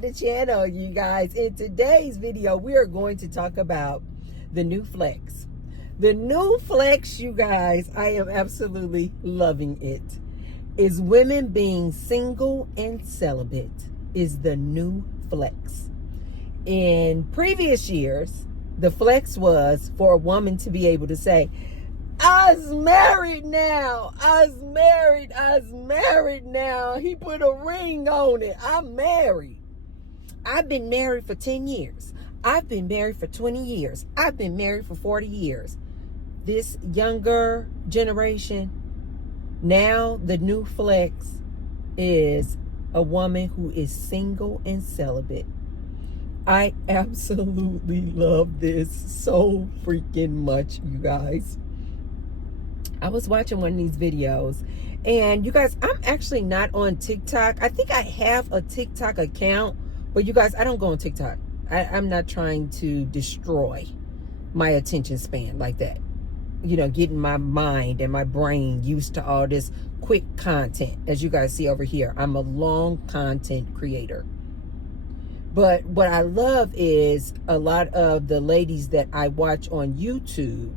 the channel, you guys. In today's video, we are going to talk about the new flex. The new flex, you guys, I am absolutely loving it. Is women being single and celibate is the new flex. In previous years, the flex was for a woman to be able to say, I's married now. I's married now. He put a ring on it. I'm married. I've been married for 10 years. I've been married for 20 years. I've been married for 40 years. This younger generation, now the new flex is a woman who is single and celibate. I absolutely love this so freaking much, you guys. I was watching one of these videos, and you guys, I'm actually not on TikTok. I think I have a TikTok account, but you guys, I don't go on TikTok. I'm not trying to destroy my attention span like that. You know, getting my mind and my brain used to all this quick content. As you guys see over here, I'm a long content creator. But what I love is a lot of the ladies that I watch on YouTube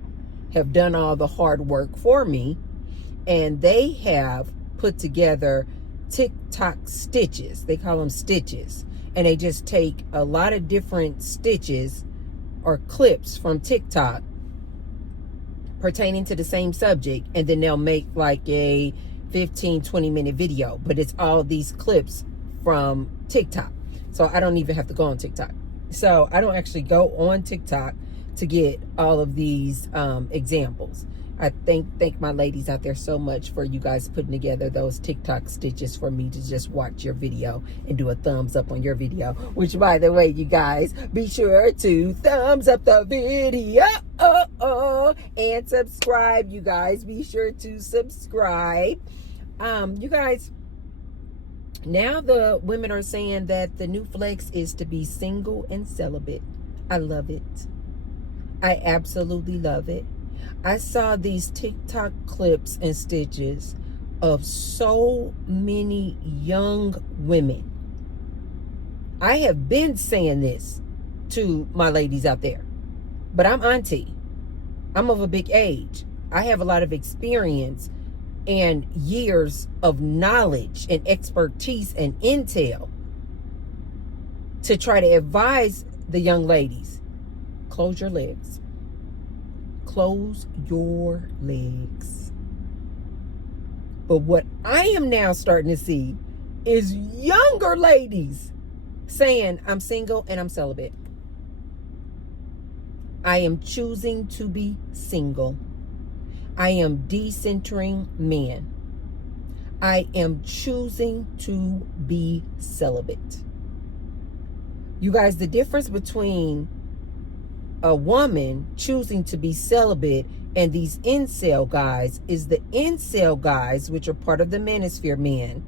have done all the hard work for me, and they have put together TikTok stitches. They call them stitches, and they just take a lot of different stitches or clips from TikTok pertaining to the same subject, and then they'll make like a 15-20 minute video, but it's all these clips from TikTok. So I don't even have to go on TikTok. So I don't actually go on TikTok to get all of these examples. I thank my ladies out there so much for you guys putting together those TikTok stitches for me to just watch your video and do a thumbs up on your video. Which, by the way, you guys, be sure to thumbs up the video and subscribe. You guys, be sure to subscribe. You guys, now the women are saying that the new flex is to be single and celibate. I love it. I absolutely love it. I saw these TikTok clips and stitches of so many young women. I have been saying this to my ladies out there, but I'm auntie. I'm of a big age. I have a lot of experience and years of knowledge and expertise and intel to try to advise the young ladies. Close your legs. Close your legs. But what I am now starting to see is younger ladies saying, I'm single and I'm celibate. I am choosing to be single. I am decentering men. I am choosing to be celibate. You guys, the difference between a woman choosing to be celibate and these incel guys is the incel guys, which are part of the manosphere men,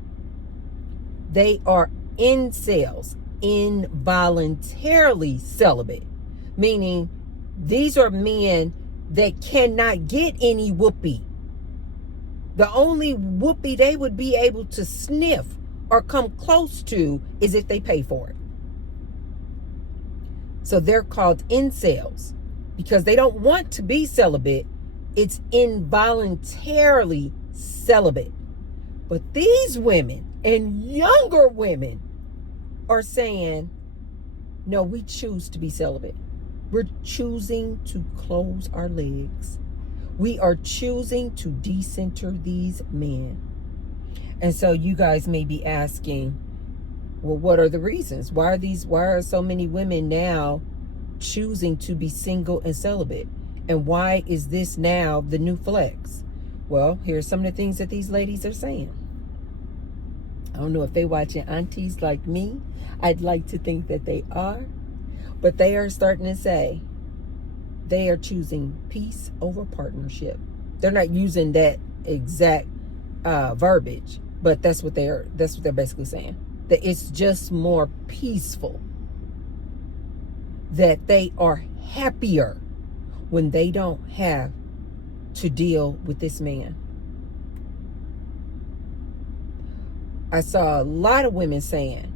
they are incels, involuntarily celibate, meaning these are men that cannot get any whoopee. The only whoopee they would be able to sniff or come close to is if they pay for it. So they're called incels because they don't want to be celibate. It's involuntarily celibate. But these women and younger women are saying, no, we choose to be celibate. We're choosing to close our legs. We are choosing to decenter these men. And so you guys may be asking, well, what are the reasons? Why are so many women now choosing to be single and celibate? And why is this now the new flex? Well, here's some of the things that these ladies are saying. I don't know if they're watching aunties like me. I'd like to think that they are. But they are starting to say they are choosing peace over partnership. They're not using that exact verbiage, but that's what they're basically saying. That it's just more peaceful. That they are happier when they don't have to deal with this man. I saw a lot of women saying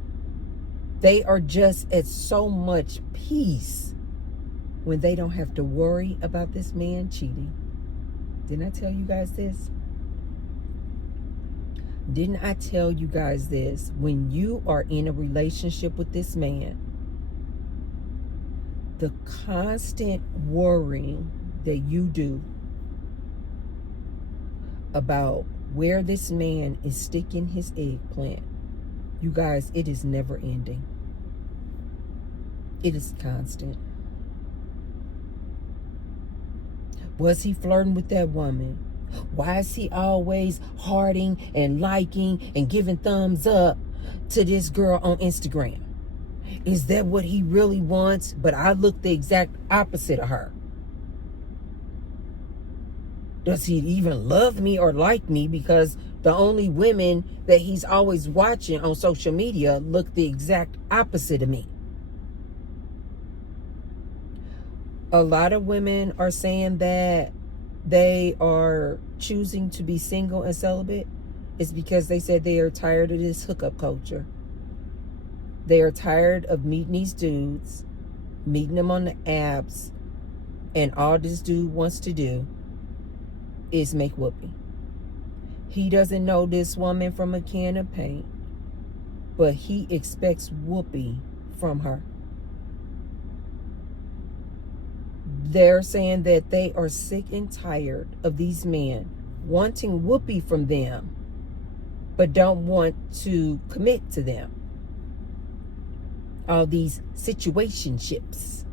They are just at so much peace when they don't have to worry about this man cheating. Didn't I tell you guys this? Didn't I tell you guys this? When you are in a relationship with this man, the constant worrying that you do about where this man is sticking his eggplant, you guys, it is never ending. It is constant. Was he flirting with that woman? Why is he always hearting and liking and giving thumbs up to this girl on Instagram? Is that what he really wants? But I look the exact opposite of her. Does he even love me or like me? Because the only women that he's always watching on social media look the exact opposite of me. A lot of women are saying that they are choosing to be single and celibate. It's because they said they are tired of this hookup culture. They are tired of meeting these dudes, meeting them on the apps, and all this dude wants to do is make whoopee. He doesn't know this woman from a can of paint, but he expects whoopee from her. They're saying that they are sick and tired of these men wanting whoopee from them, but don't want to commit to them. All these situationships.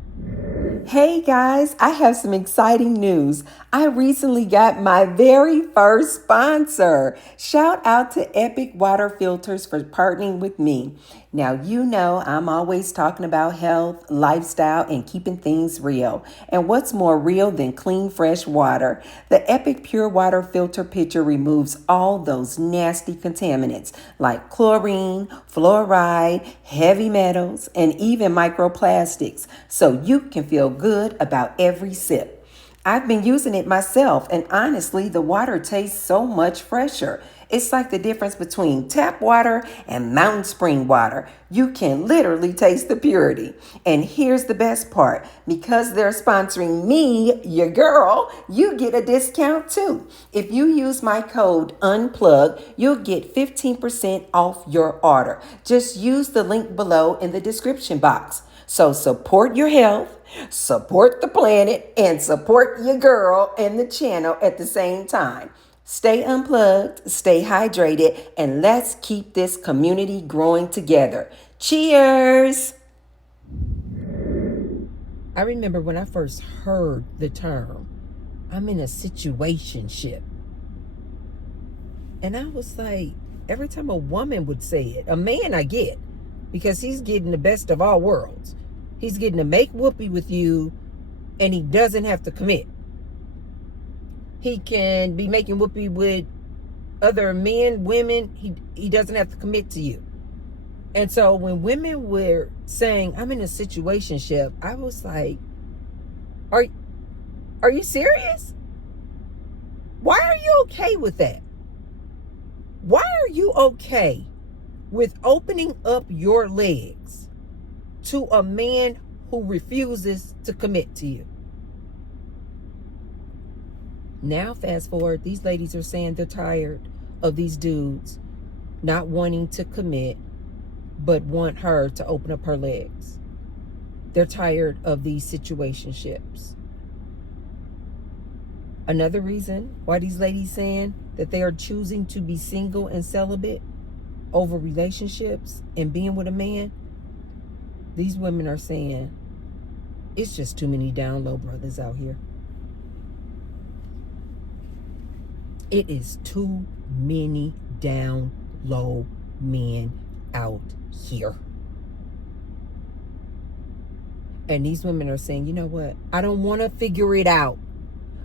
Hey guys, I have some exciting news. I recently got my very first sponsor. Shout out to Epic Water Filters for partnering with me. Now, you know I'm always talking about health, lifestyle, and keeping things real. And what's more real than clean, fresh water? The Epic Pure Water Filter Pitcher removes all those nasty contaminants like chlorine, fluoride, heavy metals, and even microplastics, so you can feel good about every sip. I've been using it myself, and honestly, the water tastes so much fresher. It's like the difference between tap water and mountain spring water. You can literally taste the purity. And here's the best part. Because they're sponsoring me, your girl, you get a discount too. If you use my code UNPLUGGED, you'll get 15% off your order. Just use the link below in the description box. So support your health, support the planet, and support your girl and the channel at the same time. Stay unplugged, stay hydrated, and let's keep this community growing together. Cheers! I remember when I first heard the term, I'm in a situationship. And I was like, every time a woman would say it, a man I get, because he's getting the best of all worlds. He's getting to make whoopee with you, and he doesn't have to commit. He can be making whoopee with other men, women. He doesn't have to commit to you. And so when women were saying, I'm in a situationship, I was like, are you serious? Why are you okay with that? Why are you okay with opening up your legs to a man who refuses to commit to you? Now, fast forward, these ladies are saying they're tired of these dudes not wanting to commit, but want her to open up her legs. They're tired of these situationships. Another reason why these ladies saying that they are choosing to be single and celibate over relationships and being with a man, these women are saying it's just too many down low brothers out here. It is too many down low men out here. And these women are saying, you know what? I don't want to figure it out.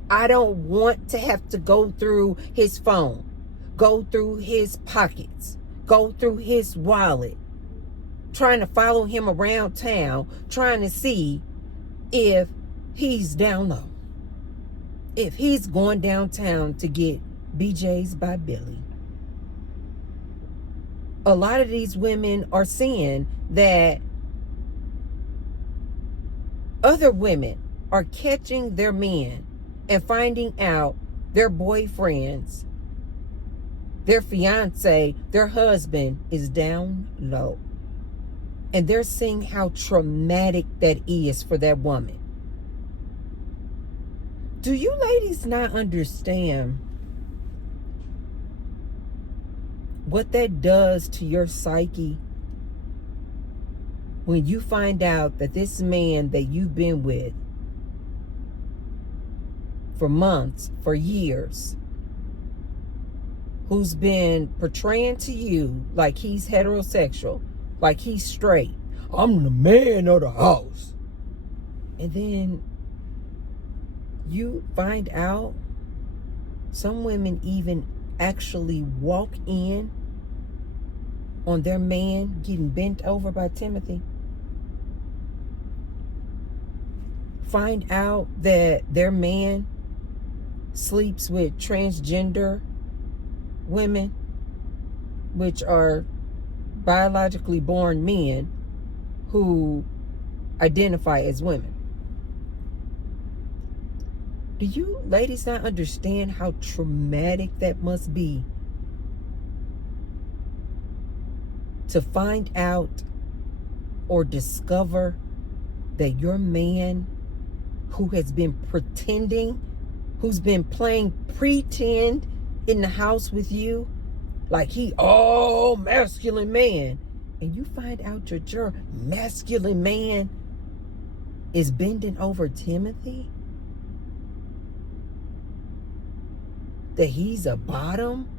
I don't want to have to go through his phone, go through his pockets, go through his wallet, trying to follow him around town, trying to see if he's down low, if he's going downtown to get BJ's by Billy. a lot of these women are seeing that other women are catching their men and finding out their boyfriends, their fiance, their husband is down low. And they're seeing how traumatic that is for that woman. Do you ladies not understand what that does to your psyche when you find out that this man that you've been with for months, for years, who's been portraying to you like he's heterosexual, like he's straight, I'm the man of the house, and then you find out some women even actually walk in on their man getting bent over by Timothy. Find out that their man sleeps with transgender women, which are biologically born men who identify as women. Do you ladies not understand how traumatic that must be to find out or discover that your man, who has been pretending, who's been playing pretend in the house with you, like he all masculine man, and you find out your masculine man is bending over Timothy? That he's a bottom?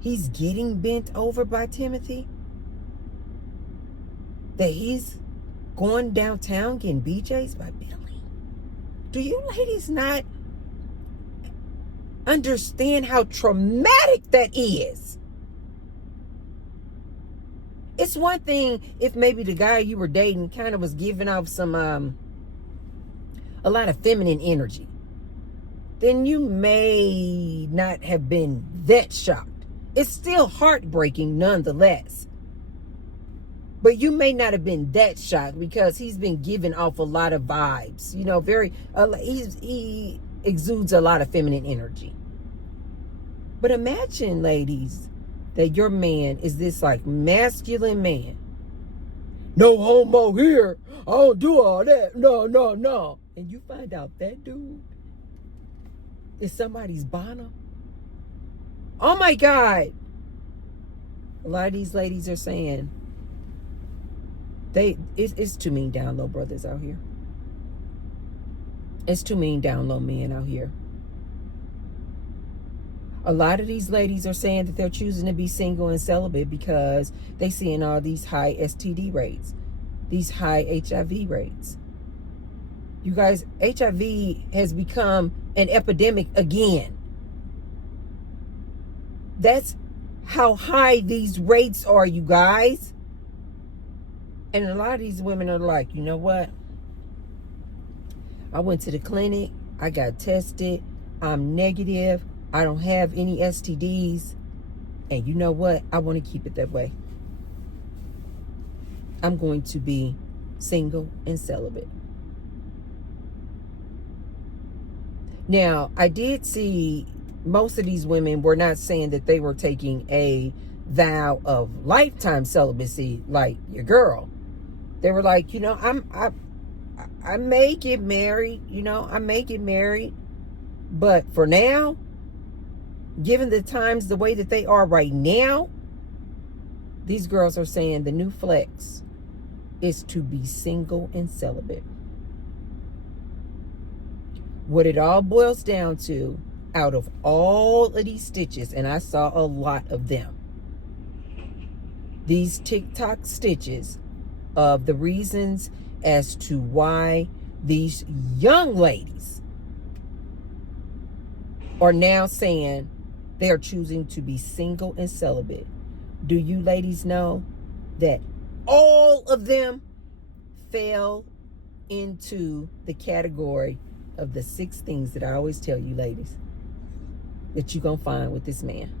He's getting bent over by Timothy? That he's going downtown getting BJs by Billy? Do you ladies not understand how traumatic that is? It's one thing if maybe the guy you were dating kind of was giving off some a lot of feminine energy. Then you may not have been that shocked. It's still heartbreaking nonetheless. But you may not have been that shocked because he's been giving off a lot of vibes. You know, he exudes a lot of feminine energy. But imagine, ladies, that your man is this like masculine man. No homo here. I don't do all that. No. And you find out that dude is somebody's bottom. Oh my God. A lot of these ladies are saying it's too mean down low brothers out here. It's too mean down low men out here. A lot of these ladies are saying that they're choosing to be single and celibate because they seeing all these high STD rates, these high HIV rates. You guys, HIV has become an epidemic again. That's how high these rates are, you guys. And a lot of these women are like, you know what? I went to the clinic. I got tested. I'm negative. I don't have any STDs. And you know what? I want to keep it that way. I'm going to be single and celibate. Now, I did see most of these women were not saying that they were taking a vow of lifetime celibacy like your girl. They were like, you know, I may get married, but for now, given the times the way that they are right now, these girls are saying the new flex is to be single and celibate. What it all boils down to, out of all of these stitches, and I saw a lot of them, these TikTok stitches of the reasons as to why these young ladies are now saying they are choosing to be single and celibate. Do you ladies know that all of them fell into the category of the 6 things that I always tell you ladies that you're going to find with this man?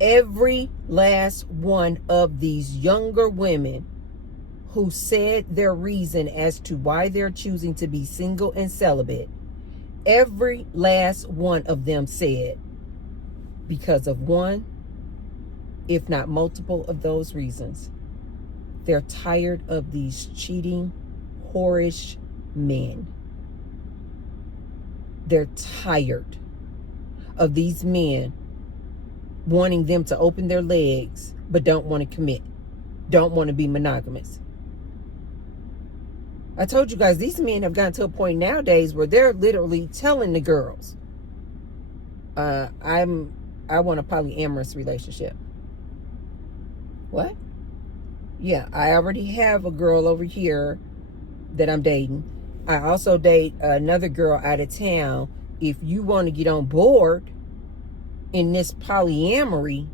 Every last one of these younger women who said their reason as to why they're choosing to be single and celibate, every last one of them said because of one, if not multiple of those reasons. They're tired of these cheating, whorish men. They're tired of these men wanting them to open their legs, but don't want to commit, don't want to be monogamous. I told you guys, these men have gotten to a point nowadays where they're literally telling the girls, I want a polyamorous relationship. What? Yeah, I already have a girl over here that I'm dating. I also date another girl out of town. If you want to get on board in this polyamory,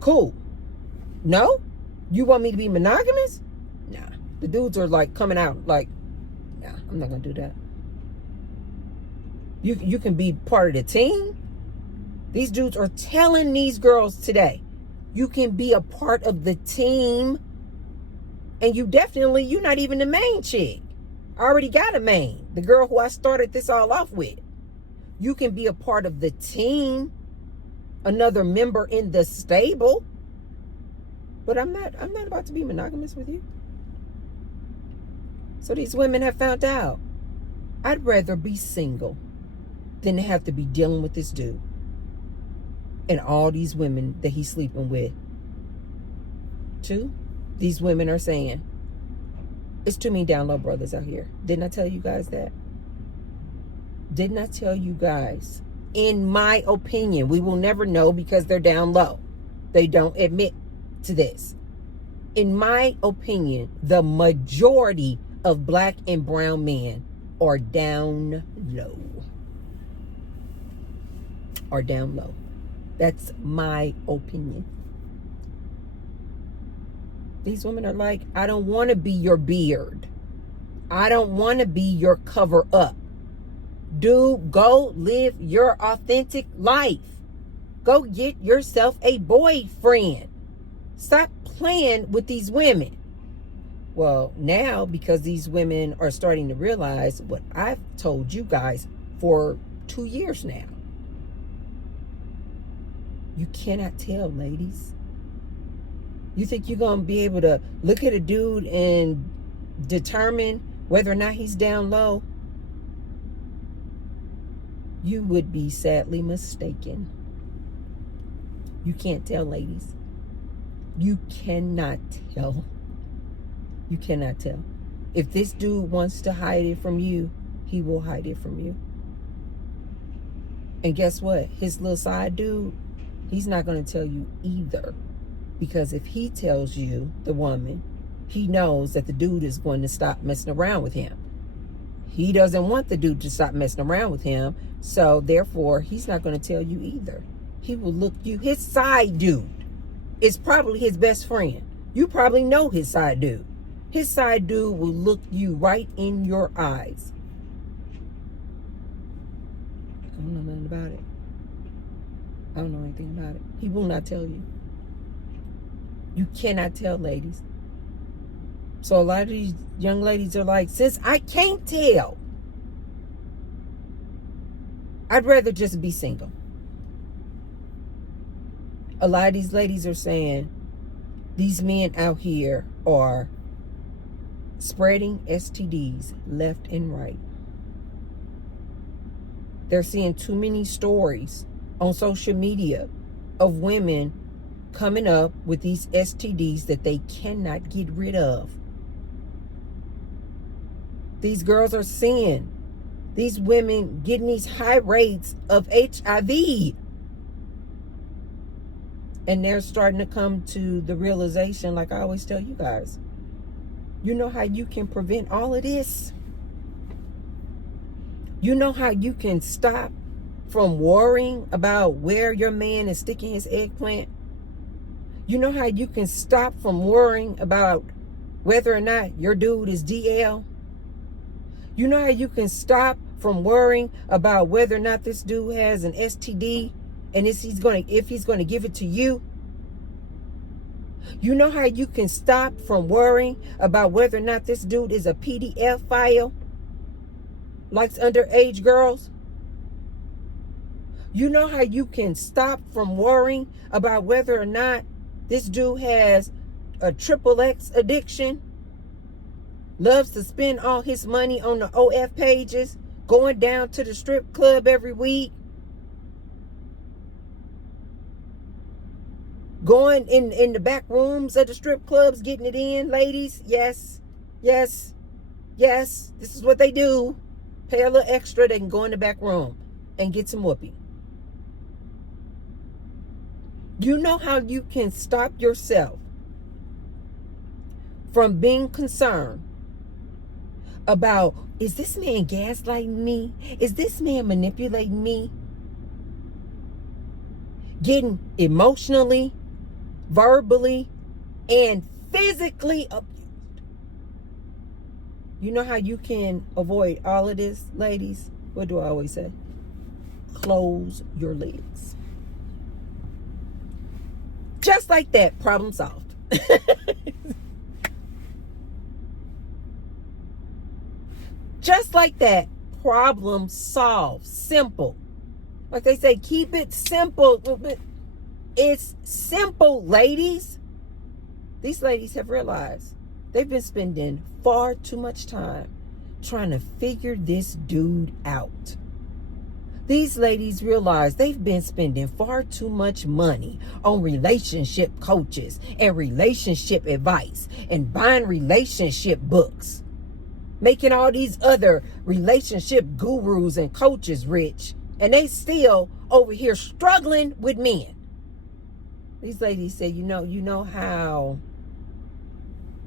cool. No? You want me to be monogamous? Nah. The dudes are like coming out like, nah, I'm not gonna do that. You can be part of the team. These dudes are telling these girls today, you can be a part of the team. And you're not even the main chick. I already got a main. The girl who I started this all off with. You can be a part of the team. Another member in the stable. But I'm not about to be monogamous with you. So these women have found out, I'd rather be single than to have to be dealing with this dude and all these women that he's sleeping with. Two, these women are saying, it's too many down low brothers out here. Didn't I tell you guys that? Didn't I tell you guys? In my opinion, we will never know because they're down low. They don't admit to this. In my opinion, the majority of black and brown men are down low. Are down low. That's my opinion. These women are like, I don't want to be your beard. I don't want to be your cover up. Dude, go live your authentic life. Go get yourself a boyfriend. Stop playing with these women. Well, now, because these women are starting to realize what I've told you guys for 2 years now. You cannot tell, ladies. You think you're going to be able to look at a dude and determine whether or not he's down low? You would be sadly mistaken. You can't tell, ladies. You cannot tell. You cannot tell. If this dude wants to hide it from you, he will hide it from you. And guess what? His little side dude, he's not going to tell you either. Because if he tells you, the woman, he knows that the dude is going to stop messing around with him. He doesn't want the dude to stop messing around with him. So therefore, he's not going to tell you either. He will look you. His side dude is probably his best friend. You probably know his side dude. His side dude will look you right in your eyes. I don't know nothing about it. I don't know anything about it. He will not tell you. You cannot tell, ladies. So a lot of these young ladies are like, since I can't tell, I'd rather just be single. A lot of these ladies are saying these men out here are spreading STDs left and right. They're seeing too many stories on social media of women coming up with these STDs that they cannot get rid of. These girls are seeing these women getting these high rates of HIV. And they're starting to come to the realization, like I always tell you guys, you know how you can prevent all of this? You know how you can stop from worrying about where your man is sticking his eggplant? You know how you can stop from worrying about whether or not your dude is DL? You know how you can stop from worrying about whether or not this dude has an STD And if he's going to give it to you, you know how you can stop from worrying about whether or not this dude is a PDF file, likes underage girls? You know how you can stop from worrying about whether or not this dude has a XXX addiction, loves to spend all his money on the OF pages, going down to the strip club every week, going in the back rooms of the strip clubs, getting it in, ladies. Yes, yes, yes. This is what they do. Pay a little extra, they can go in the back room and get some whoopee. You know how you can stop yourself from being concerned about, is this man gaslighting me? Is this man manipulating me? Getting emotionally, verbally, and physically abused. You know how you can avoid all of this, ladies? What do I always say? Close your legs. Just like that, problem solved. Just like that, problem solved. Simple. Like they say, keep it simple. It's simple, ladies. These ladies have realized they've been spending far too much time trying to figure this dude out. These ladies realize they've been spending far too much money on relationship coaches and relationship advice and buying relationship books, making all these other relationship gurus and coaches rich, and they still over here struggling with men. These ladies say, you know how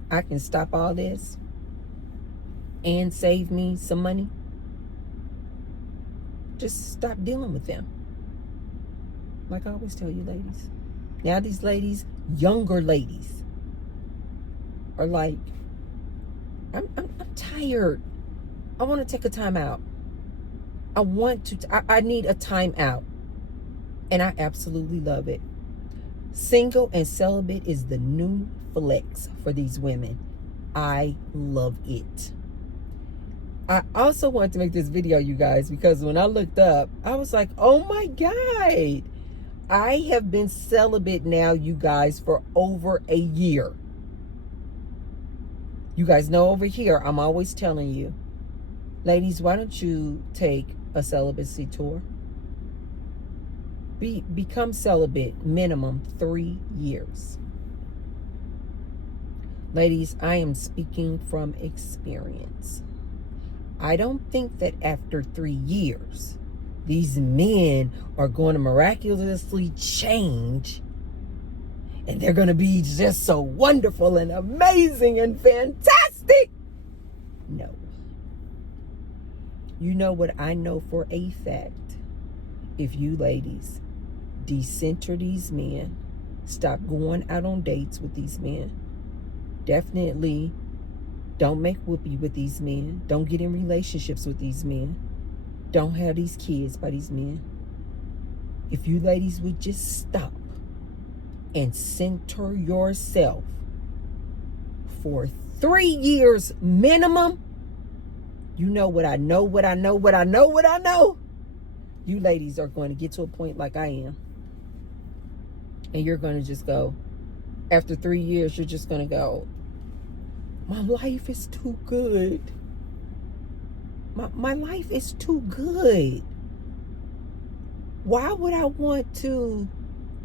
I can stop all this and save me some money? Just stop dealing with them. Like I always tell you, ladies. Now these ladies, younger ladies, are like, I'm tired. I want to take a time out. I need a time out. And I absolutely love it. Single and celibate is the new flex for these women. I love it. I also wanted to make this video, you guys, because when I looked up, I was like, oh my God. I have been celibate now, you guys, for over a year. You guys know over here, I'm always telling you, ladies, why don't you take a celibacy tour? Become celibate minimum 3 years. Ladies, I am speaking from experience. I don't think that after 3 years, these men are going to miraculously change and they're going to be just so wonderful and amazing and fantastic. No. You know what I know for a fact? If you ladies decenter these men, stop going out on dates with these men, definitely don't make whoopee with these men, don't get in relationships with these men, don't have these kids by these men. If you ladies would just stop and center yourself for 3 years minimum, you know what I know, what I know, what I know, what I know. You ladies are going to get to a point like I am. And you're going to just go, after 3 years, you're just going to go, my life is too good. My life is too good. Why would I want to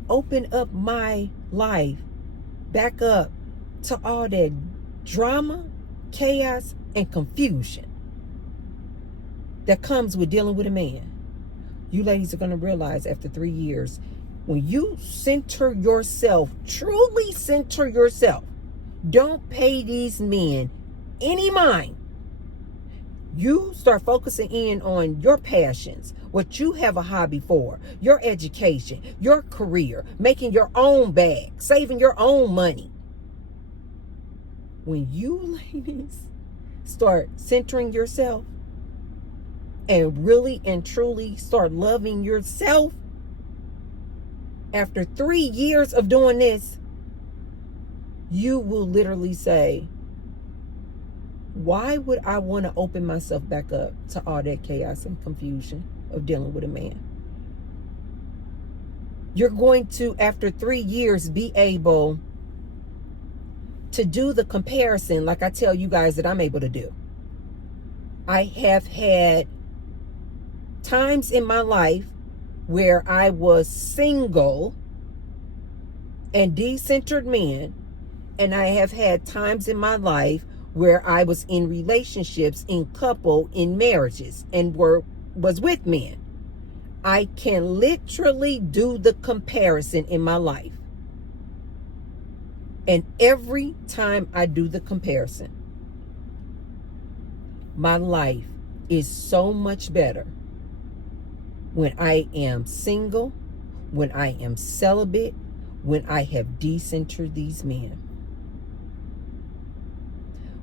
open up my life back up to all that drama, chaos, and confusion that comes with dealing with a man? You ladies are going to realize after 3 years, when you center yourself, truly center yourself, don't pay these men any mind. You start focusing in on your passions, what you have a hobby for, your education, your career, making your own bag, saving your own money. When you ladies start centering yourself and really and truly start loving yourself, After 3 years of doing this, you will literally say, why would I want to open myself back up to all that chaos and confusion of dealing with a man? You're going to, after 3 years, be able to do the comparison like I tell you guys that I'm able to do. I have had times in my life where I was single and decentered men, and I have had times in my life where I was in relationships, in couple, in marriages, and was with men. I can literally do the comparison in my life. And every time I do the comparison, my life is so much better when I am single, when I am celibate, when I have decentered these men.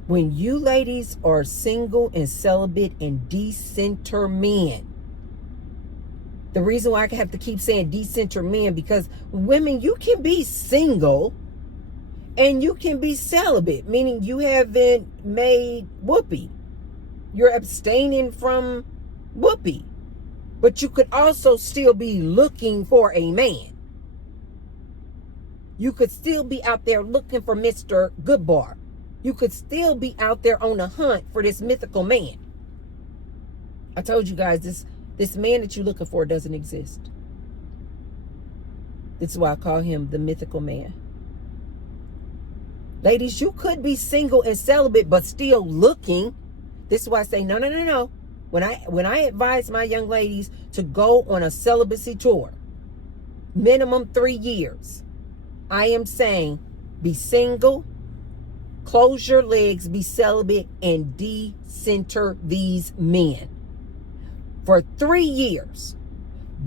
When you ladies are single and celibate and decenter men, the reason why I have to keep saying decenter men, because women, you can be single and you can be celibate, meaning you haven't made whoopee. You're abstaining from whoopee. But you could also still be looking for a man. You could still be out there looking for Mr. Goodbar. You could still be out there on a hunt for this mythical man. I told you guys, this man that you're looking for doesn't exist. This is why I call him the mythical man. Ladies, you could be single and celibate, but still looking. This is why I say, no. When I advise my young ladies to go on a celibacy tour, minimum 3 years, I am saying be single, close your legs, be celibate, and decenter these men. For 3 years,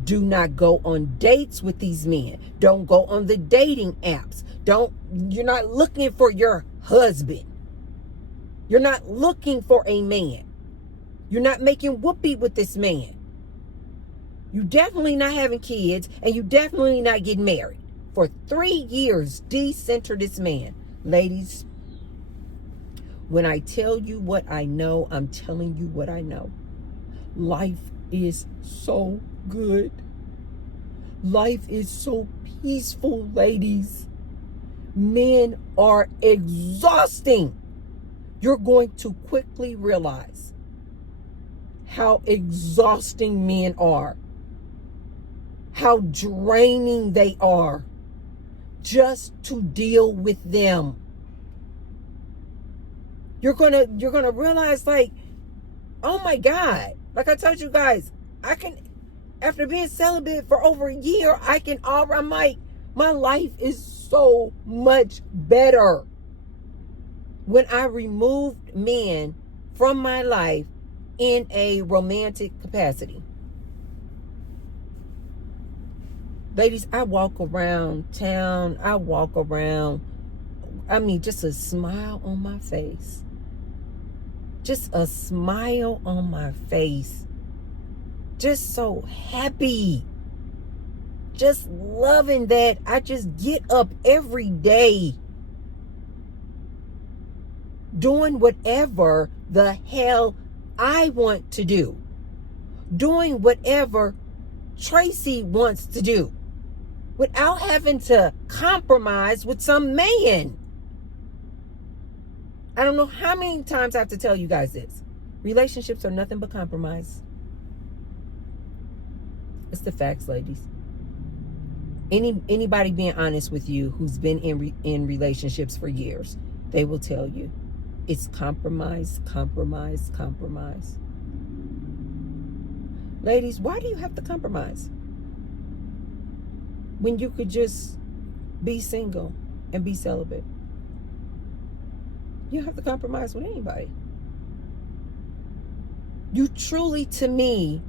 do not go on dates with these men. Don't go on the dating apps. You're not looking for your husband. You're not looking for a man. You're not making whoopee with this man. You definitely not having kids, and you definitely not getting married. For 3 years, decenter this man. Ladies, when I tell you what I know, I'm telling you what I know. Life is so good. Life is so peaceful, ladies. Men are exhausting. You're going to quickly realize how exhausting men are, how draining they are just to deal with them. You're gonna realize, like, oh my God, like I told you guys, I can, after being celibate for over a year, my life is so much better when I removed men from my life in a romantic capacity. Ladies, I walk around town, just a smile on my face. Just a smile on my face. Just so happy. Just loving that I just get up every day doing whatever the hell I want to do. Doing whatever Tracy wants to do without having to compromise with some man. I don't know how many times I have to tell you guys this. Relationships are nothing but compromise. It's the facts, ladies. Anybody being honest with you who's been in relationships for years, they will tell you it's compromise, compromise, compromise. Ladies, why do you have to compromise when you could just be single and be celibate? You don't have to compromise with anybody. You truly, to me,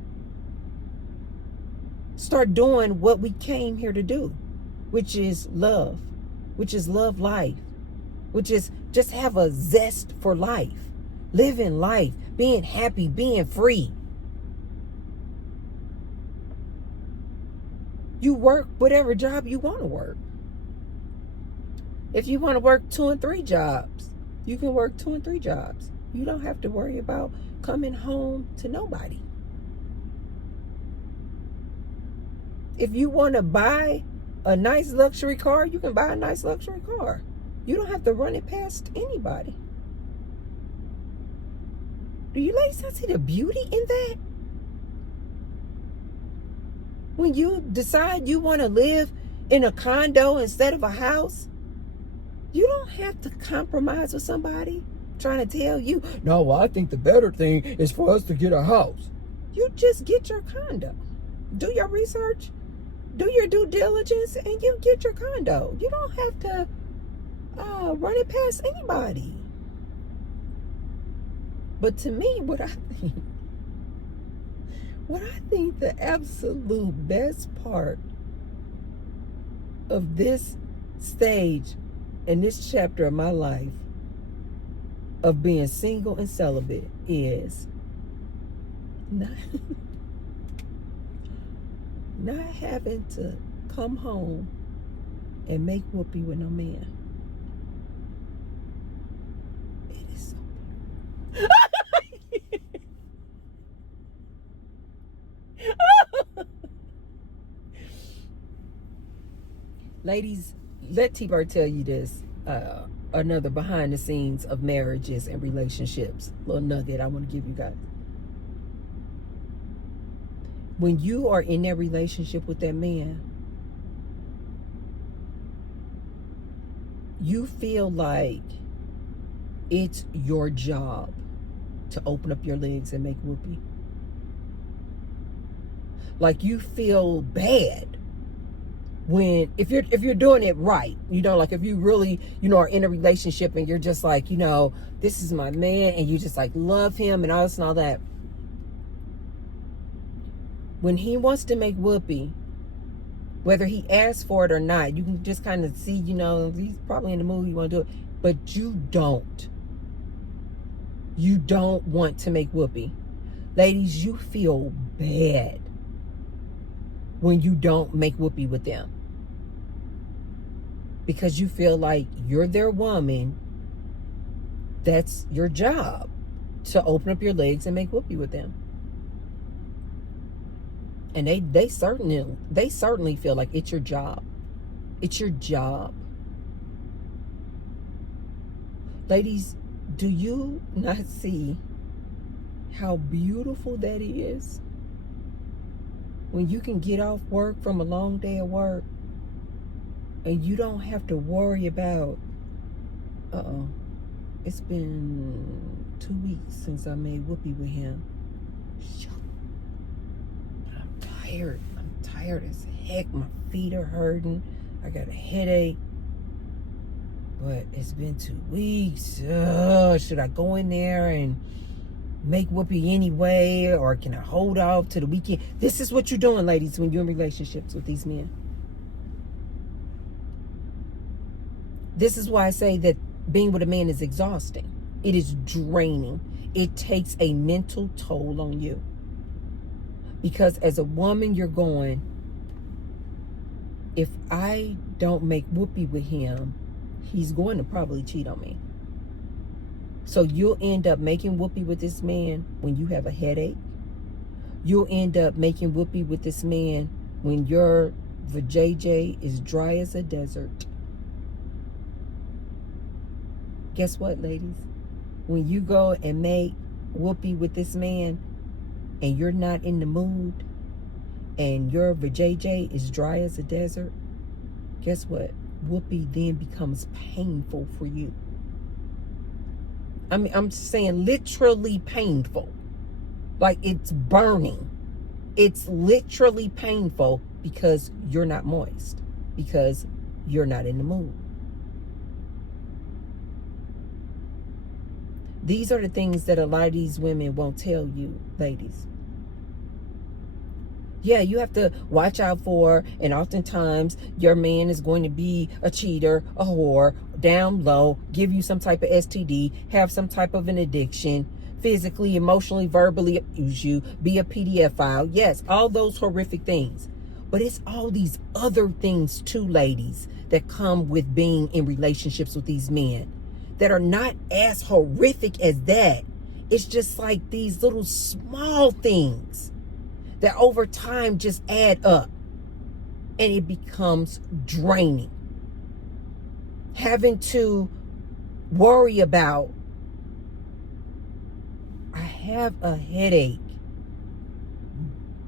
start doing what we came here to do, which is love life, which is just have a zest for life, living life, being happy, being free. You work whatever job you want to work. If you want to work 2 and 3 jobs, you can work 2 and 3 jobs. You don't have to worry about coming home to nobody. If you want to buy a nice luxury car, you can buy a nice luxury car. You don't have to run it past anybody. Do you ladies not see the beauty in that? When you decide you want to live in a condo instead of a house, you don't have to compromise with somebody trying to tell you, no, well, I think the better thing is for us to get a house. You just get your condo. Do your research. Do your due diligence, and you get your condo. You don't have to run it past anybody. But to me, what I think the absolute best part of this stage in this chapter of my life of being single and celibate is not having to come home and make whoopee with no man. It is so Ladies, let T-Bird tell you this, another behind the scenes of marriages and relationships. Little nugget I want to give you guys. When you are in that relationship with that man, you feel like it's your job to open up your legs and make whoopee. Like you feel bad when if you're doing it right, like if you really, are in a relationship and you're just like, this is my man, and you just like love him and all this and all that. When he wants to make whoopee, whether he asks for it or not, you can just kind of see, he's probably in the mood, you want to do it, but you don't. You don't want to make whoopee. Ladies, you feel bad when you don't make whoopee with them, because you feel like you're their woman. That's your job, to open up your legs and make whoopee with them. And they certainly feel like it's your job. It's your job. Ladies, do you not see how beautiful that is? When you can get off work from a long day of work and you don't have to worry about, it's been 2 weeks since I made whoopee with him. I'm tired as heck. My feet are hurting. I got a headache. But it's been 2 weeks. Should I go in there and make whoopee anyway? Or can I hold off to the weekend? This is what you're doing, ladies, when you're in relationships with these men. This is why I say that being with a man is exhausting. It is draining. It takes a mental toll on you. Because as a woman, you're going, if I don't make whoopee with him, he's going to probably cheat on me. So you'll end up making whoopee with this man when you have a headache. You'll end up making whoopee with this man when your vajayjay is dry as a desert. Guess what, ladies? When you go and make whoopee with this man and you're not in the mood and your vajayjay is dry as a desert, guess what? Whoopee then becomes painful for you. I mean, I'm saying literally painful. Like it's burning. It's literally painful because you're not moist, because you're not in the mood. These are the things that a lot of these women won't tell you, ladies. Yeah, you have to watch out for, and oftentimes your man is going to be a cheater, a whore, down low, give you some type of STD, have some type of an addiction, physically, emotionally, verbally abuse you, be a PDF file. Yes, all those horrific things. But it's all these other things too, ladies, that come with being in relationships with these men that are not as horrific as that. It's just like these little small things that over time just add up, and it becomes draining. Having to worry about, I have a headache,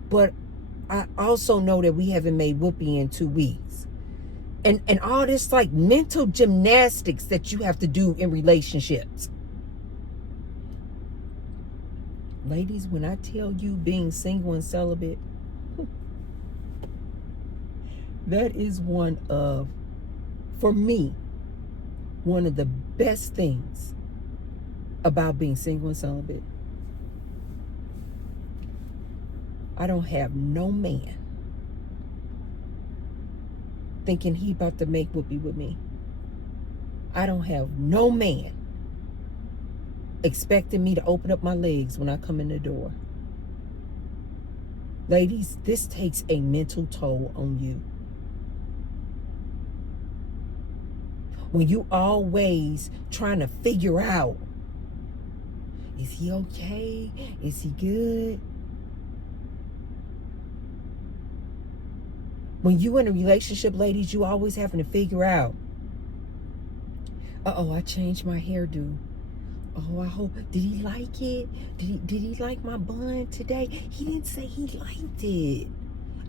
but I also know that we haven't made whoopee in 2 weeks. And all this like mental gymnastics that you have to do in relationships. Ladies, when I tell you being single and celibate, that is one of, for me, one of the best things about being single and celibate. I don't have no man thinking he about to make whoopee with me. I don't have no man expecting me to open up my legs when I come in the door. Ladies, this takes a mental toll on you. When you always trying to figure out, is he okay? Is he good? When you in a relationship, ladies, you always having to figure out, uh-oh, I changed my hairdo. Oh, I hope, did he like it? Did he like my bun today? He didn't say he liked it.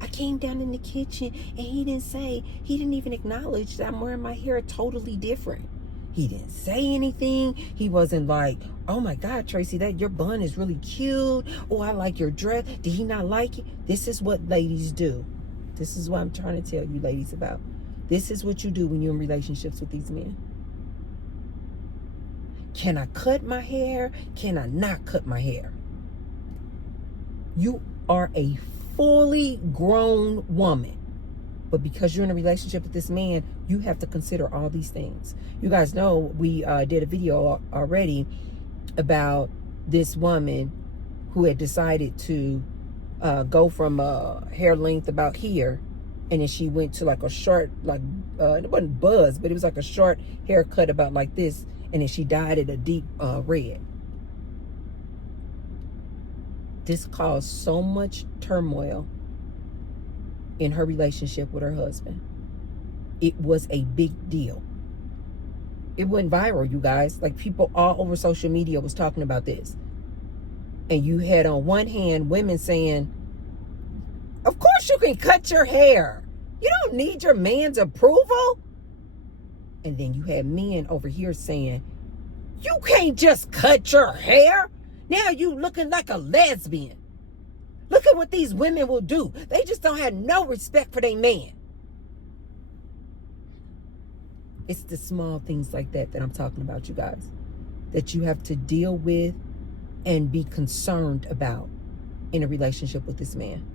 I came down in the kitchen and he didn't even acknowledge that I'm wearing my hair totally different. He didn't say anything. He wasn't like, oh my God, Tracy, that your bun is really cute. Oh, I like your dress. Did he not like it? This is what ladies do. This is what I'm trying to tell you ladies about. This is what you do when you're in relationships with these men. Can I cut my hair? Can I not cut my hair? You are a fully grown woman. But because you're in a relationship with this man, you have to consider all these things. You guys know we did a video already about this woman who had decided to go from hair length about here, and then she went to like a short, like it wasn't buzz, but it was like a short haircut about like this, and then she dyed it a deep red. This caused so much turmoil in her relationship with her husband. It was a big deal. It went viral, you guys. Like, people all over social media was talking about this. And you had on one hand women saying, of course you can cut your hair. You don't need your man's approval. And then you had men over here saying, you can't just cut your hair. Now you looking like a lesbian. Look at what these women will do. They just don't have no respect for their man. It's the small things like that that I'm talking about, you guys, that you have to deal with and be concerned about in a relationship with this man.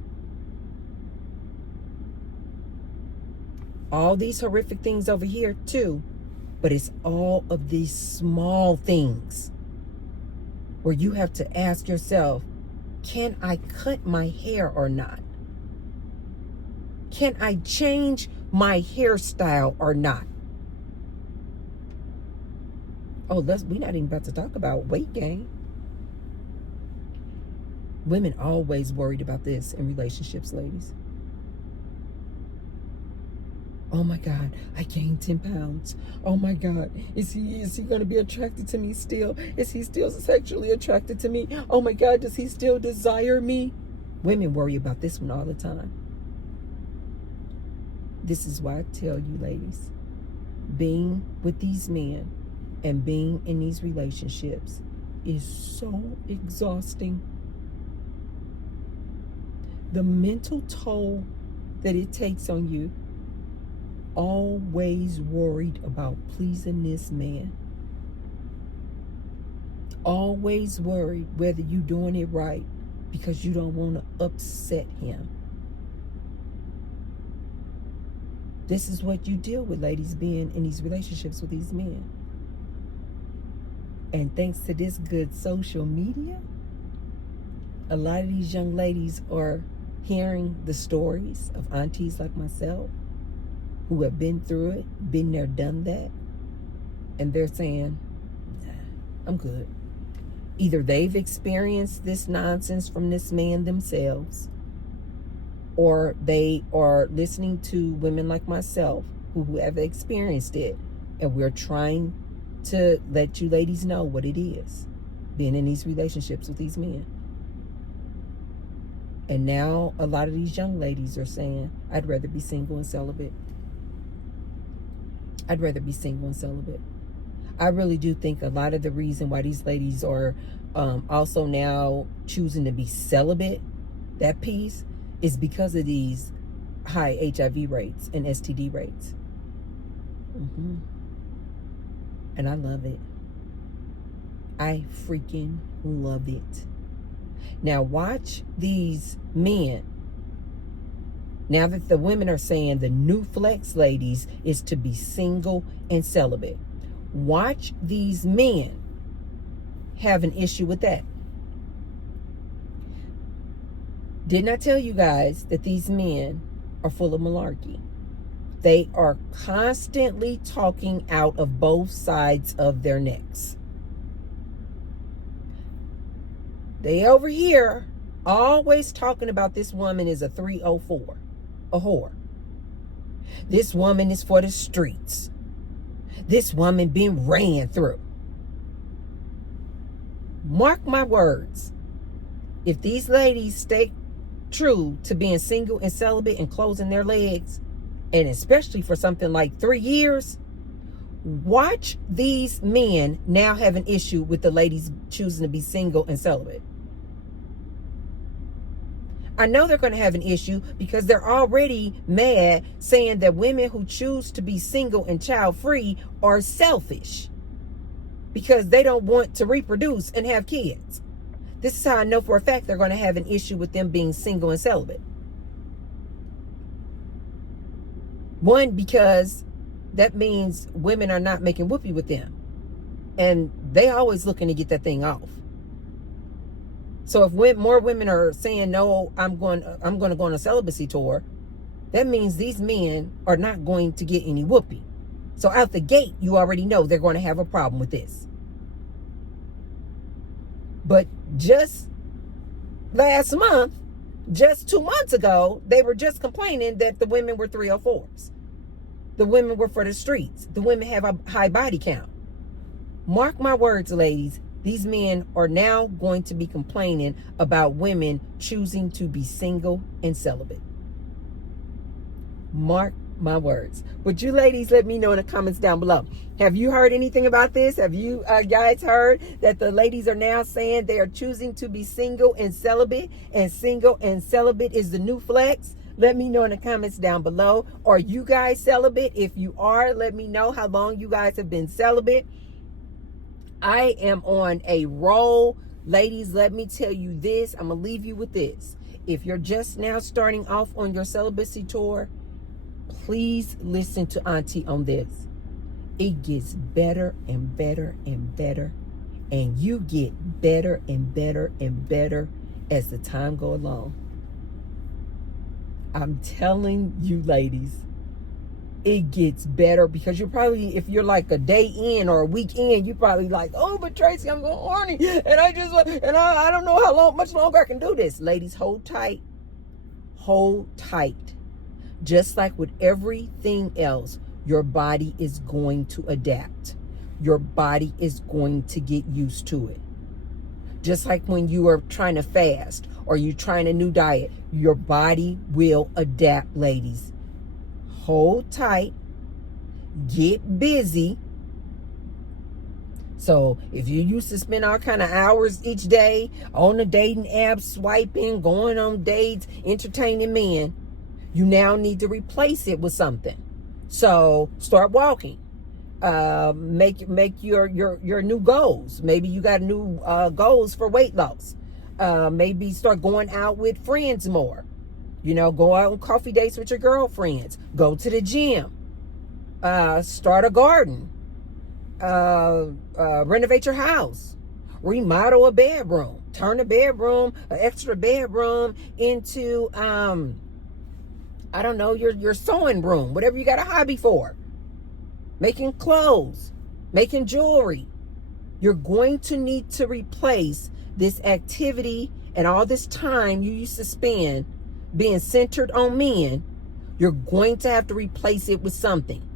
All these horrific things over here too, but it's all of these small things where you have to ask yourself, can I cut my hair or not? Can I change my hairstyle or not? Oh, we're not even about to talk about weight gain. Women always worried about this in relationships, ladies. Oh my God, I gained 10 pounds. Oh my God, is he going to be attracted to me still? Is he still sexually attracted to me? Oh my God, does he still desire me? Women worry about this one all the time. This is why I tell you, ladies, being with these men and being in these relationships is so exhausting. The mental toll that it takes on you, always worried about pleasing this man. Always worried whether you're doing it right because you don't want to upset him. This is what you deal with, ladies, being in these relationships with these men. And thanks to this good social media, a lot of these young ladies are hearing the stories of aunties like myself who have been through it, been there, done that, and they're saying, nah, I'm good. Either they've experienced this nonsense from this man themselves, or they are listening to women like myself who have experienced it, and we're trying to let you ladies know what it is, being in these relationships with these men. And now a lot of these young ladies are saying, I'd rather be single and celibate. I'd rather be single and celibate. I really do think a lot of the reason why these ladies are also now choosing to be celibate, that piece, is because of these high HIV rates and STD rates. And I love it. I freaking love it. Now watch these men. Now that the women are saying the new flex, ladies, is to be single and celibate. Watch these men have an issue with that. Didn't I tell you guys that these men are full of malarkey? They are constantly talking out of both sides of their necks. They over here always talking about this woman is a 304, a whore. This woman is for the streets. This woman been ran through. Mark my words. If these ladies stay true to being single and celibate and closing their legs, and especially for something like 3 years, watch these men now have an issue with the ladies choosing to be single and celibate. I know they're going to have an issue because they're already mad, saying that women who choose to be single and child-free are selfish because they don't want to reproduce and have kids. This is how I know for a fact they're going to have an issue with them being single and celibate. One, because that means women are not making whoopee with them, and they always looking to get that thing off. So if more women are saying, no, I'm going to go on a celibacy tour, that means these men are not going to get any whoopee. So out the gate, you already know they're going to have a problem with this. But just last month, just 2 months ago, they were just complaining that the women were 304s. The women were for the streets. The women have a high body count. Mark my words, ladies. These men are now going to be complaining about women choosing to be single and celibate. Mark my words. But you ladies, let me know in the comments down below. Have you heard anything about this? Have you guys heard that the ladies are now saying they are choosing to be single and celibate is the new flex? Let me know in the comments down below. Are you guys celibate? If you are, let me know how long you guys have been celibate. I am on a roll. Ladies, let me tell you this. I'm going to leave you with this. If you're just now starting off on your celibacy tour, please listen to Auntie on this. It gets better and better and better. And you get better and better and better as the time goes along. I'm telling you, ladies, it gets better, because you're probably, if you're like a day in or a week in, you're probably like, oh, but Tracy, I'm going horny, and I don't know how much longer I can do this. Ladies, hold tight. Hold tight. Just like with everything else, your body is going to adapt. Your body is going to get used to it. Just like when you are trying to fast or you're trying a new diet, your body will adapt, ladies. Hold tight. Get busy. So if you used to spend all kind of hours each day on the dating apps, swiping, going on dates, entertaining men, you now need to replace it with something. So start walking. Make your new goals. Maybe you got new goals for weight loss. Maybe start going out with friends more. You know, go out on coffee dates with your girlfriends. Go to the gym. Start a garden. Renovate your house. Remodel a bedroom. Turn a bedroom, an extra bedroom into, I don't know, your sewing room, whatever you got a hobby for. Making clothes, making jewelry. You're going to need to replace this activity and all this time you used to spend being centered on men. You're going to have to replace it with something.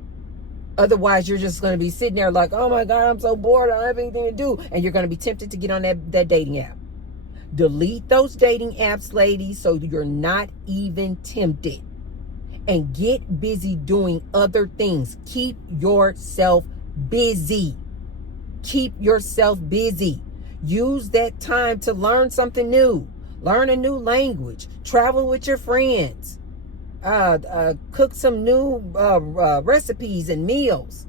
Otherwise, you're just going to be sitting there like, oh my God, I'm so bored. I don't have anything to do. And you're going to be tempted to get on that dating app. Delete those dating apps, ladies, so you're not even tempted. And get busy doing other things. Keep yourself busy. Keep yourself busy. Use that time to learn something new. Learn a new language. Travel with your friends. Cook some new recipes and meals.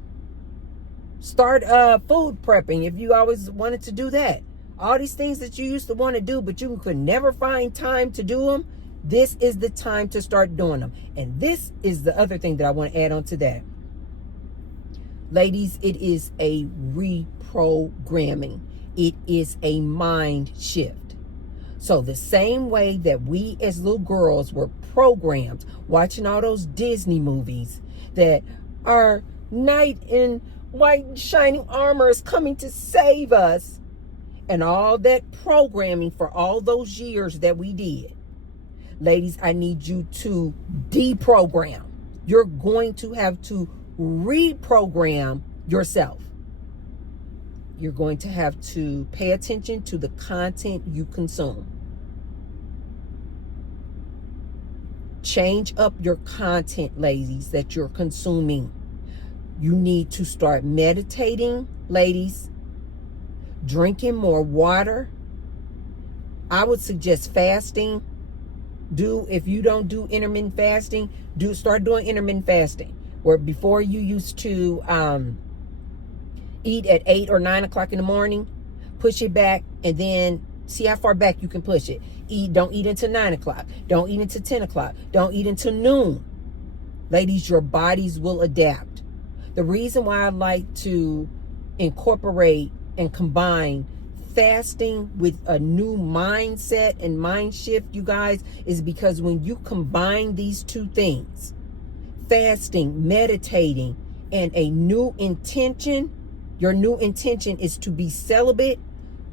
Start food prepping if you always wanted to do that. All these things that you used to want to do, but you could never find time to do them. This is the time to start doing them. And this is the other thing that I want to add on to that. Ladies, it is a reprogramming. It is a mind shift. So the same way that we as little girls were programmed watching all those Disney movies that our knight in white shining armor is coming to save us, and all that programming for all those years that we did. Ladies, I need you to deprogram. You're going to have to reprogram yourself. You're going to have to pay attention to the content you consume. Change up your content, ladies, that you're consuming. You need to start meditating, ladies, drinking more water. I would suggest fasting. If you don't do intermittent fasting, start doing intermittent fasting. Where before you used to eat at 8 or 9 o'clock in the morning, push it back and then see how far back you can push it. Don't eat until 9 o'clock. Don't eat until 10 o'clock. Don't eat until noon. Ladies, your bodies will adapt. The reason why I like to incorporate and combine fasting with a new mindset and mind shift, you guys, is because when you combine these two things, fasting, meditating, and a new intention, your new intention is to be celibate.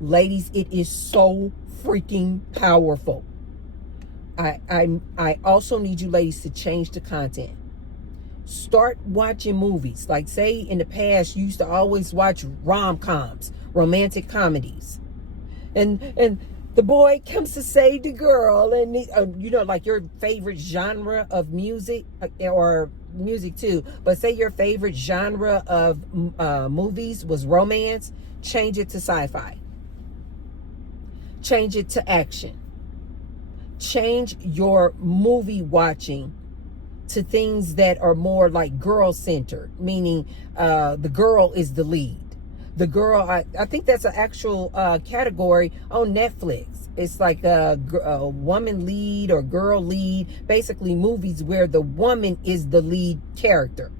Ladies, it is so freaking powerful. I also need you ladies to change the content. Start watching movies. Like, say in the past you used to always watch rom-coms, romantic comedies, and the boy comes to save the girl, and like your favorite genre of music, or music too, but say your favorite genre of movies was romance. Change it to sci-fi. Change it to action. Change your movie watching to things that are more like girl-centered, meaning the girl is the lead. The girl, I think that's an actual category on Netflix. It's like a woman lead or girl lead, basically movies where the woman is the lead character.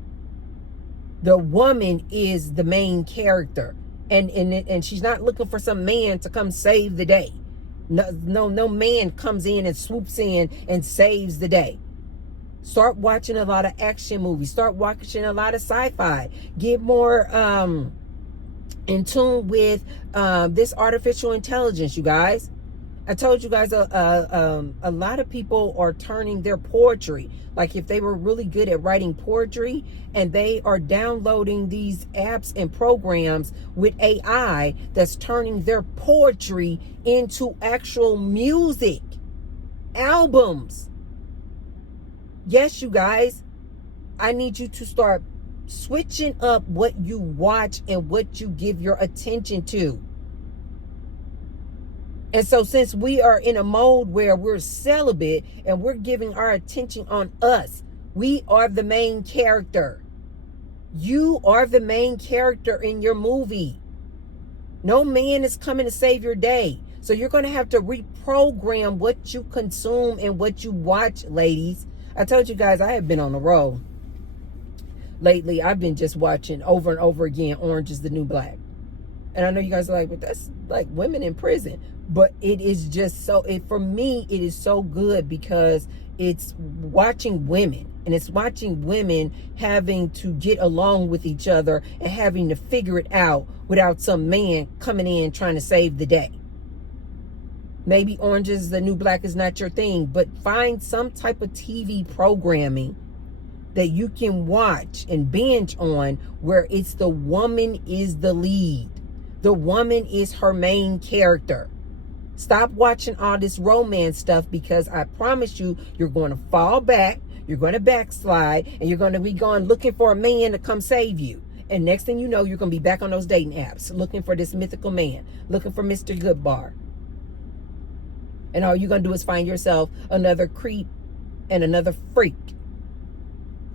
The woman is the main character. And she's not looking for some man to come save the day. No man comes in and swoops in and saves the day. Start watching a lot of action movies. Start watching a lot of sci-fi. Get more in tune with this artificial intelligence, you guys. I told you guys a lot of people are turning their poetry, like if they were really good at writing poetry, and they are downloading these apps and programs with AI that's turning their poetry into actual music, albums. Yes, you guys, I need you to start switching up what you watch and what you give your attention to. And so since we are in a mode where we're celibate and we're giving our attention on us, we are the main character. You are the main character in your movie. No man is coming to save your day. So you're going to have to reprogram what you consume and what you watch, ladies. I told you guys I have been on the road. Lately, I've been just watching over and over again Orange is the New Black. And I know you guys are like, but that's like women in prison. But it is just so, for me, it is so good because it's watching women. And it's watching women having to get along with each other and having to figure it out without some man coming in trying to save the day. Maybe Orange is the New Black is not your thing, but find some type of TV programming that you can watch and binge on where it's the woman is the lead. The woman is her main character. Stop watching all this romance stuff, because I promise you, you're going to fall back, you're going to backslide, and you're going to be going looking for a man to come save you. And next thing you know, you're going to be back on those dating apps, looking for this mythical man, looking for Mr. Goodbar. And all you're going to do is find yourself another creep and another freak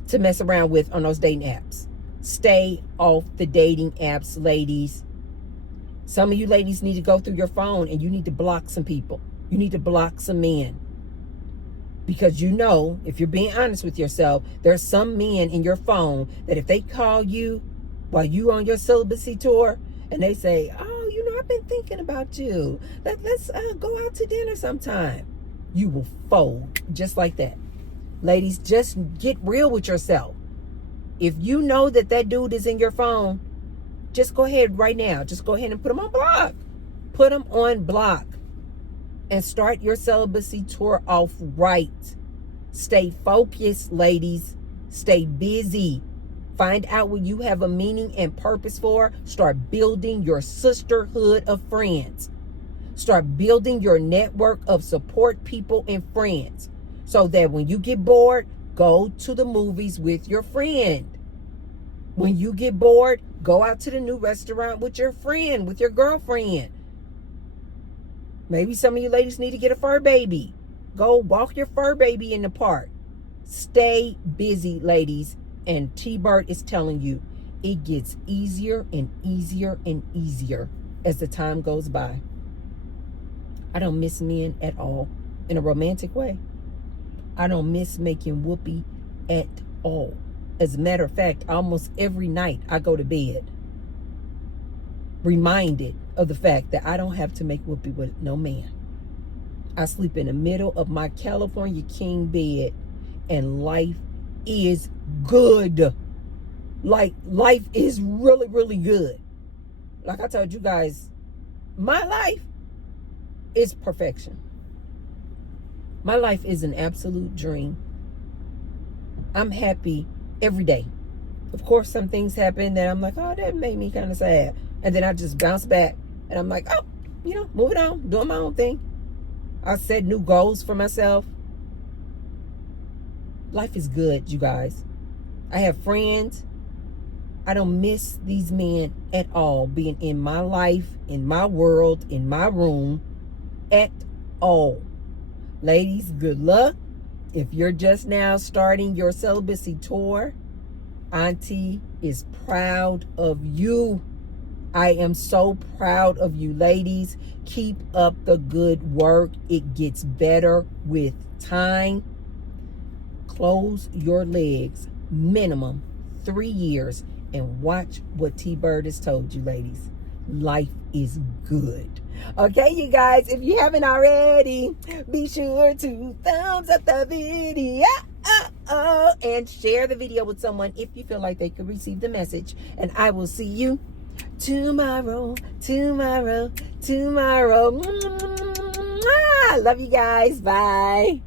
to mess around with on those dating apps. Stay off the dating apps, ladies. Some of you ladies need to go through your phone and you need to block some people. You need to block some men. Because you know, if you're being honest with yourself, there's some men in your phone that if they call you while you on your celibacy tour and they say, oh, you know, I've been thinking about you. Let's go out to dinner sometime. You will fold just like that. Ladies, just get real with yourself. If you know that that dude is in your phone, just go ahead right now. Just go ahead and put him on block. Put him on block. And start your celibacy tour off right. Stay focused, ladies. Stay busy. Find out what you have a meaning and purpose for. Start building your sisterhood of friends. Start building your network of support people and friends. So that when you get bored, go to the movies with your friend. When you get bored, go out to the new restaurant with your friend, with your girlfriend. Maybe some of you ladies need to get a fur baby. Go walk your fur baby in the park. Stay busy, ladies. And T-Bird is telling you, it gets easier and easier and easier as the time goes by. I don't miss men at all in a romantic way. I don't miss making whoopee at all. As a matter of fact, almost every night I go to bed reminded of the fact that I don't have to make whoopee with no man. I sleep in the middle of my California king bed, and life is good. Like, life is really, really good. Like I told you guys, my life is perfection. My life is an absolute dream. I'm happy every day. Of course, some things happen that I'm like, oh, that made me kind of sad. And then I just bounce back and I'm like, oh, you know, moving on, doing my own thing. I set new goals for myself. Life is good, you guys. I have friends. I don't miss these men at all being in my life, in my world, in my room at all. Ladies, good luck. If you're just now starting your celibacy tour, Auntie is proud of you. I am so proud of you, ladies. Keep up the good work. It gets better with time. Close your legs, minimum 3 years, and watch what T-Bird has told you, ladies. Life is good. Okay, you guys, if you haven't already, be sure to thumbs up the video and share the video with someone if you feel like they could receive the message. And I will see you tomorrow. Love you guys. Bye.